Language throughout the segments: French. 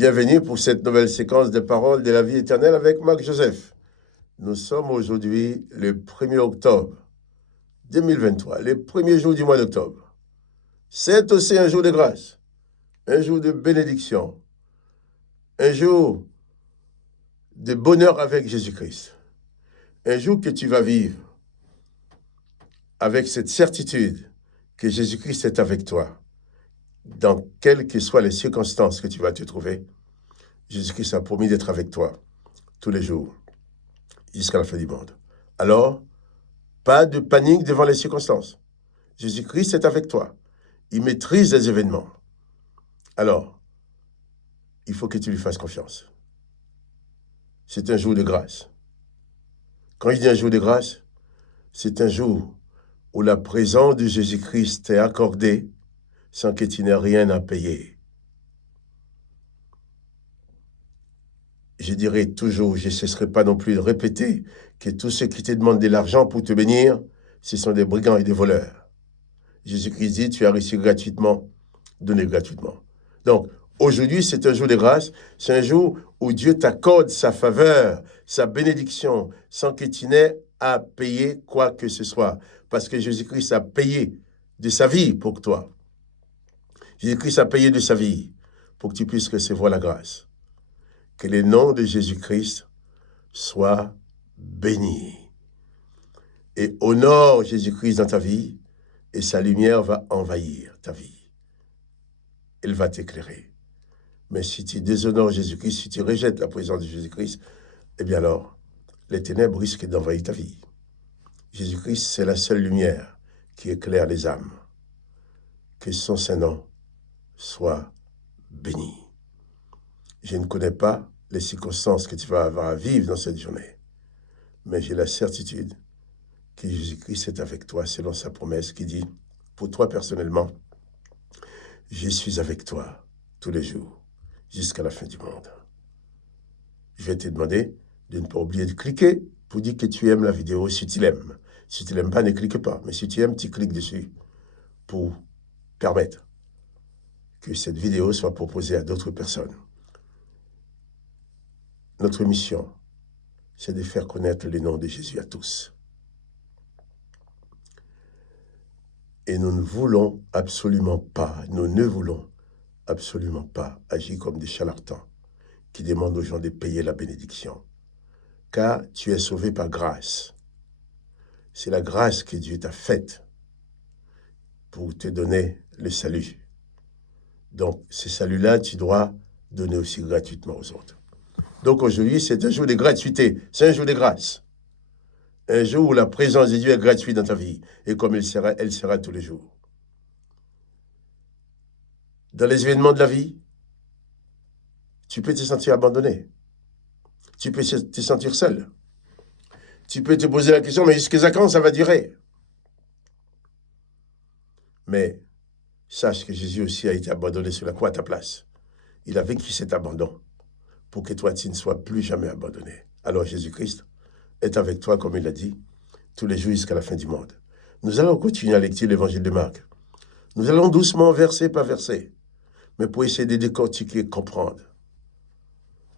Bienvenue pour cette nouvelle séquence de paroles de la vie éternelle avec Marc Joseph. Nous sommes aujourd'hui le 1er octobre 2023, le premier jour du mois d'octobre. C'est aussi un jour de grâce, un jour de bénédiction, un jour de bonheur avec Jésus-Christ. Un jour que tu vas vivre avec cette certitude que Jésus-Christ est avec toi. Dans quelles que soient les circonstances que tu vas te trouver, Jésus-Christ a promis d'être avec toi tous les jours, jusqu'à la fin du monde. Alors, pas de panique devant les circonstances. Jésus-Christ est avec toi. Il maîtrise les événements. Alors, il faut que tu lui fasses confiance. C'est un jour de grâce. Quand il dit un jour de grâce, c'est un jour où la présence de Jésus-Christ est accordée sans que tu n'aies rien à payer. Je dirai toujours, je ne cesserai pas non plus de répéter que tous ceux qui te demandent de l'argent pour te bénir, ce sont des brigands et des voleurs. Jésus-Christ dit, tu as reçu gratuitement, donné gratuitement. Donc, aujourd'hui, c'est un jour de grâce, c'est un jour où Dieu t'accorde sa faveur, sa bénédiction, sans que tu n'aies à payer quoi que ce soit. Parce que Jésus-Christ a payé de sa vie pour toi. Jésus-Christ a payé de sa vie pour que tu puisses recevoir la grâce. Que le nom de Jésus-Christ soit béni. Et honore Jésus-Christ dans ta vie, et sa lumière va envahir ta vie. Elle va t'éclairer. Mais si tu déshonores Jésus-Christ, si tu rejettes la présence de Jésus-Christ, eh bien alors, les ténèbres risquent d'envahir ta vie. Jésus-Christ, c'est la seule lumière qui éclaire les âmes. Que son Saint-Nom soit béni. Je ne connais pas les circonstances que tu vas avoir à vivre dans cette journée, mais j'ai la certitude que Jésus-Christ est avec toi selon sa promesse qui dit, pour toi personnellement, je suis avec toi tous les jours jusqu'à la fin du monde. Je vais te demander de ne pas oublier de cliquer pour dire que tu aimes la vidéo si tu l'aimes. Si tu ne l'aimes pas, ne clique pas, mais si tu aimes, tu cliques dessus pour permettre que cette vidéo soit proposée à d'autres personnes. Notre mission, c'est de faire connaître le nom de Jésus à tous. Et nous ne voulons absolument pas agir comme des charlatans qui demandent aux gens de payer la bénédiction. Car tu es sauvé par grâce. C'est la grâce que Dieu t'a faite pour te donner le salut. Donc, ce salut-là, tu dois donner aussi gratuitement aux autres. Donc aujourd'hui, c'est un jour de gratuité, c'est un jour de grâce. Un jour où la présence de Dieu est gratuite dans ta vie, et comme elle sera tous les jours. Dans les événements de la vie, tu peux te sentir abandonné. Tu peux te sentir seul. Tu peux te poser la question, mais jusqu'à quand ça va durer? Mais sache que Jésus aussi a été abandonné sur la croix à ta place. Il a vécu cet abandon pour que toi, tu ne sois plus jamais abandonné. Alors Jésus-Christ est avec toi, comme il l'a dit, tous les jours jusqu'à la fin du monde. Nous allons continuer à lire l'évangile de Marc. Nous allons doucement, verset par verset, mais pour essayer de décortiquer, comprendre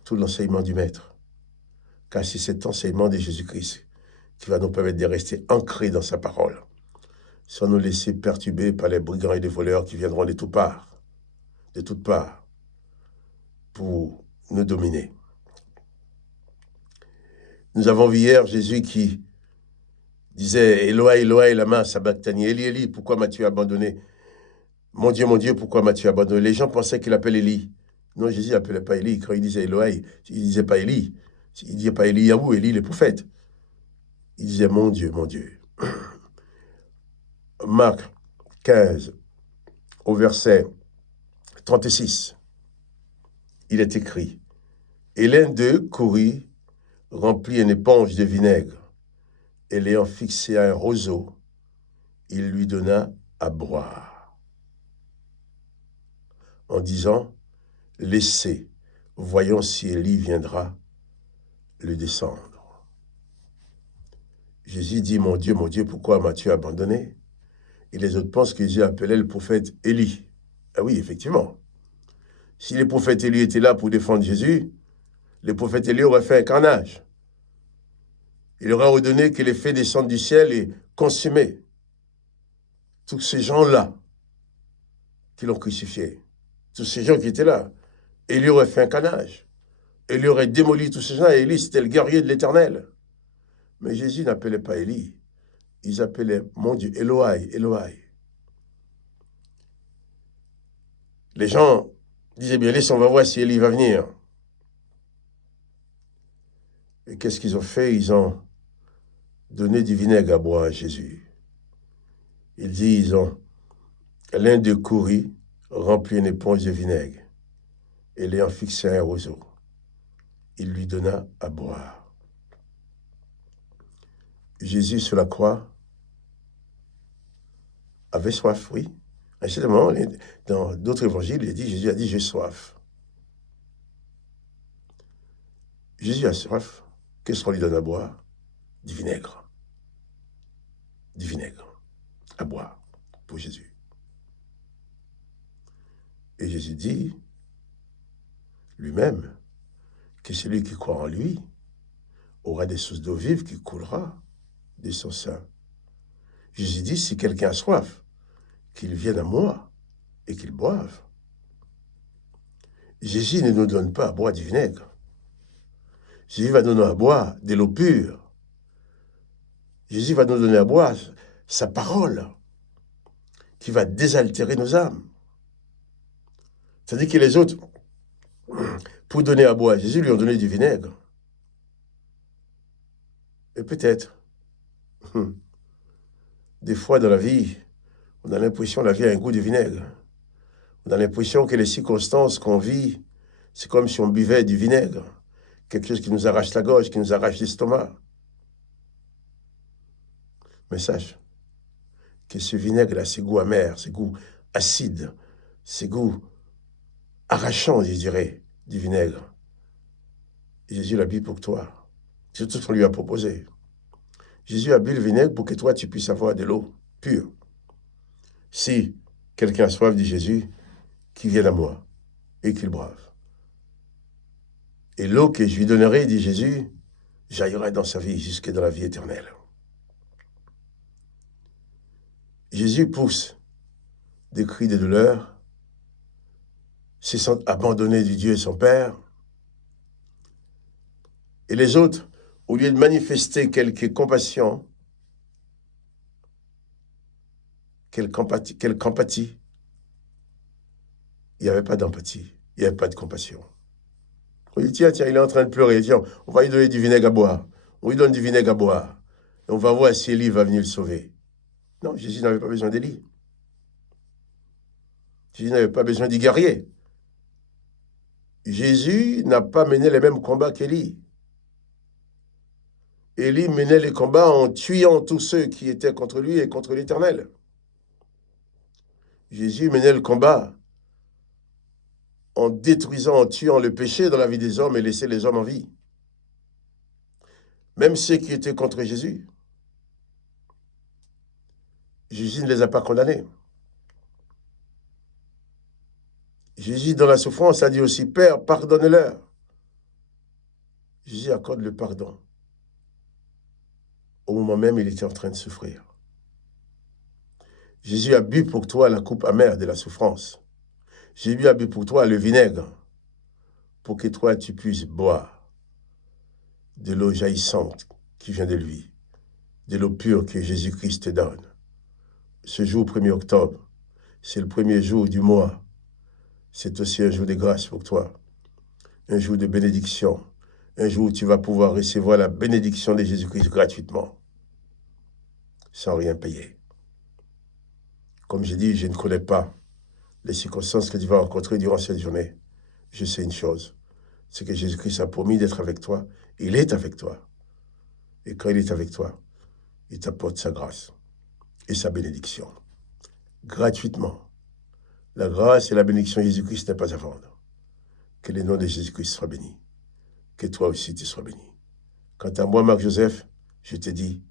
tout l'enseignement du Maître. Car c'est cet enseignement de Jésus-Christ qui va nous permettre de rester ancrés dans sa parole, sans nous laisser perturber par les brigands et les voleurs qui viendront de toutes parts, pour nous dominer. Nous avons vu hier Jésus qui disait « Eloi, Eloi, lama sabachthani » « Élie, Élie, pourquoi m'as-tu abandonné? Mon Dieu, pourquoi m'as-tu abandonné ?» Les gens pensaient qu'il appelait Élie. Non, Jésus n'appelait pas Élie. Quand il disait Eloi, il ne disait pas Élie. Il ne disait pas Éliaou, Élie le prophète. Il disait « Mon Dieu, mon Dieu ». Marc 15, au verset 36, il est écrit « Et l'un d'eux courut, remplit une éponge de vinaigre, et l'ayant fixé à un roseau, il lui donna à boire, en disant, laissez, voyons si Élie viendra le descendre. Jésus dit, mon Dieu, pourquoi m'as-tu abandonné? Et les autres pensent que Jésus appelait le prophète Élie. Ah oui, effectivement. Si les prophètes Élie étaient là pour défendre Jésus, les prophètes Élie auraient fait un carnage. Il aurait ordonné que les fées descendent du ciel et consumé tous ces gens-là qui l'ont crucifié. Tous ces gens qui étaient là. Élie aurait fait un carnage. Élie aurait démoli tous ces gens. Et Élie, c'était le guerrier de l'Éternel. Mais Jésus n'appelait pas Élie. Ils appelaient, mon Dieu, Elohai, Elohai. Les gens disaient bien, laisse, on va voir si Élie va venir. Et qu'est-ce qu'ils ont fait? Ils ont donné du vinaigre à boire à Jésus. Il dit, ils ont, l'un d'eux courut, remplit une éponge de vinaigre, et l'ayant fixé un roseau, il lui donna à boire. Jésus sur la croix avait soif, oui. À ce moment, dans d'autres évangiles, Jésus a dit, j'ai soif. Jésus a soif. Qu'est-ce qu'on lui donne à boire? Du vinaigre. Du vinaigre à boire pour Jésus. Et Jésus dit lui-même que celui qui croit en lui aura des sources d'eau vive qui coulera de son sein. Jésus dit, si quelqu'un a soif, qu'il vienne à moi et qu'il boive. Jésus ne nous donne pas à boire du vinaigre. Jésus va nous donner à boire de l'eau pure. Jésus va nous donner à boire sa parole qui va désaltérer nos âmes. C'est-à-dire que les autres, pour donner à boire, Jésus lui ont donné du vinaigre. Et peut-être, des fois dans la vie, on a l'impression que la vie a un goût de vinaigre. On a l'impression que les circonstances qu'on vit, c'est comme si on buvait du vinaigre. Quelque chose qui nous arrache la gorge, qui nous arrache l'estomac. Mais sache que ce vinaigre-là, ce goût amer, ce goût acide, ce goût arrachant, je dirais, du vinaigre, Jésus l'a bu pour toi. C'est tout ce qu'on lui a proposé. Jésus a bu le vinaigre pour que toi, tu puisses avoir de l'eau pure. Si quelqu'un a soif, dit Jésus, qu'il vienne à moi et qu'il boive. Et l'eau que je lui donnerai, dit Jésus, jaillira dans sa vie jusque dans la vie éternelle. Jésus pousse des cris de douleur, se sent abandonné du Dieu et son Père. Et les autres, au lieu de manifester quelque compassion, quelle empathie, il n'y avait pas d'empathie, il n'y avait pas de compassion. On dit, tiens, il est en train de pleurer, tiens, on va lui donner du vinaigre à boire. On lui donne du vinaigre à boire. Et on va voir si Élie va venir le sauver. Non, Jésus n'avait pas besoin d'Élie. Jésus n'avait pas besoin du guerrier. Jésus n'a pas mené les mêmes combats qu'Élie. Élie menait les combats en tuant tous ceux qui étaient contre lui et contre l'Éternel. Jésus menait le combat en détruisant, en tuant le péché dans la vie des hommes et laissait les hommes en vie. Même ceux qui étaient contre Jésus. Jésus ne les a pas condamnés. Jésus, dans la souffrance, a dit aussi, Père, pardonne-leur. Jésus accorde le pardon. Au moment même, il était en train de souffrir. Jésus a bu pour toi la coupe amère de la souffrance. Jésus a bu pour toi le vinaigre, pour que toi, tu puisses boire de l'eau jaillissante qui vient de lui, de l'eau pure que Jésus-Christ te donne. Ce jour 1er octobre, c'est le premier jour du mois. C'est aussi un jour de grâce pour toi, un jour de bénédiction, un jour où tu vas pouvoir recevoir la bénédiction de Jésus-Christ gratuitement, sans rien payer. Comme j'ai dit, je ne connais pas les circonstances que tu vas rencontrer durant cette journée. Je sais une chose, c'est que Jésus-Christ a promis d'être avec toi. Il est avec toi. Et quand il est avec toi, il t'apporte sa grâce et sa bénédiction. Gratuitement. La grâce et la bénédiction de Jésus-Christ n'est pas à vendre. Que le nom de Jésus-Christ soit béni. Que toi aussi tu sois béni. Quant à moi, Marc-Joseph, je te dis,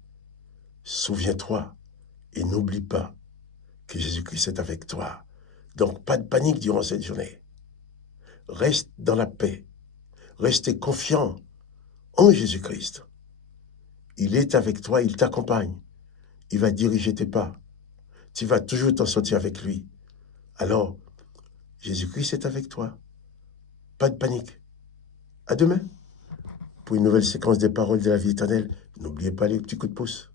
souviens-toi et n'oublie pas que Jésus-Christ est avec toi. Donc, pas de panique durant cette journée. Reste dans la paix. Restez confiant en Jésus-Christ. Il est avec toi, il t'accompagne. Il va diriger tes pas. Tu vas toujours t'en sortir avec lui. Alors, Jésus-Christ est avec toi. Pas de panique. À demain pour une nouvelle séquence des paroles de la vie éternelle. N'oubliez pas les petits coups de pouce.